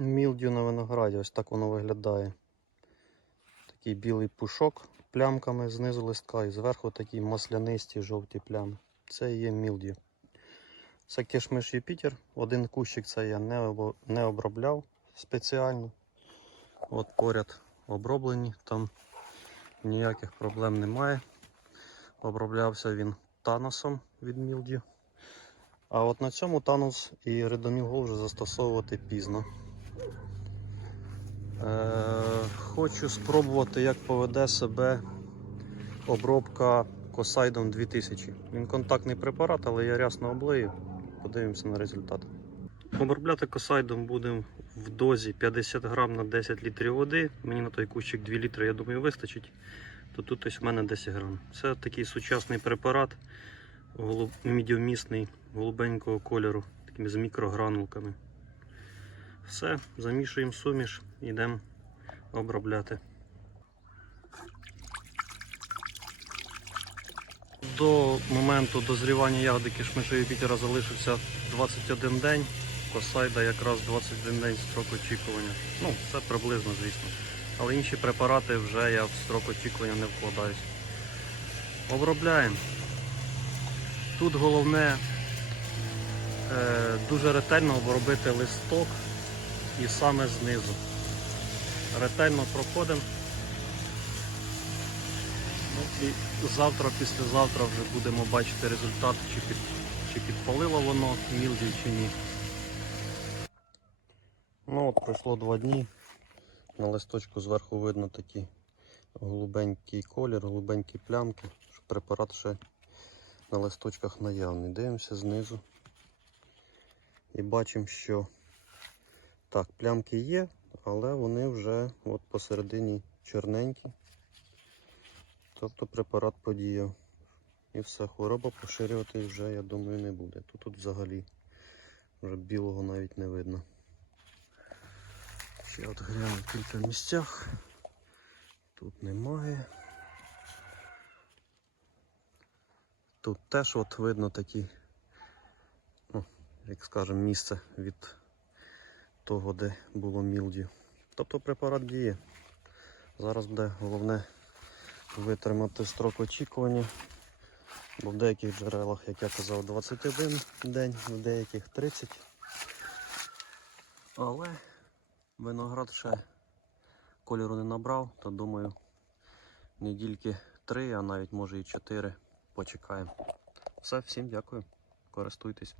Мілдю на винограді, ось так воно виглядає. Такий білий пушок плямками знизу листка і зверху такі маслянисті жовті плями. Це є мілдю. Це кишмиш Юпітер. Один кущик це я не, обробляв спеціально. От поряд оброблені, там ніяких проблем немає. Оброблявся він таносом від мілдю. А от на цьому танус і редомілгол вже застосовувати пізно. Е, хочу спробувати, як поведе себе обробка Косайдом 2000. Він контактний препарат, але я рясно облию. Подивимося на результат. Обробляти косайдом будемо в дозі 50 грам на 10 літрів води. Мені на той кущик 2 літри, я думаю, вистачить. То тут ось в мене 10 грам. Це такий сучасний препарат, голуб... мідіумісний, голубенького кольору, такими з мікрогранулками. Все, замішуємо суміш, йдемо обробляти. До моменту дозрівання ягоди кишмишу Юпітера залишився 21 день. Косайда якраз 21 день строк очікування. Ну, це приблизно, звісно. Але інші препарати вже я в строк очікування не вкладаюсь. Обробляємо. Тут головне е, дуже ретельно обробити листок і саме знизу. Ретельно проходимо. Ну, і завтра, післязавтра вже будемо бачити результат, чи, під, чи підпалило воно мілді чи ні. Ну от пройшло два дні. На листочку зверху видно такий голубенький колір, голубенькі плямки, препарат ще на листочках наявний. Дивимося знизу і бачимо, що так, плямки є, але вони вже от посередині чорненькі. Тобто препарат подіяв. І все, хвороба поширювати вже, я думаю, не буде. Тут, тут взагалі вже білого навіть не видно. Ще от гляну в кілька місцях. Тут немає. Тут теж от видно такі, ну, як скажемо, місце від того, де було мілдю. Тобто препарат діє. Зараз буде головне витримати строк очікування. Бо в деяких джерелах, як я казав, 21 день, в деяких 30. Але виноград ще кольору не набрав, то думаю, недільки 3, а навіть може і 4 почекаємо. Все, всім дякую. Користуйтесь.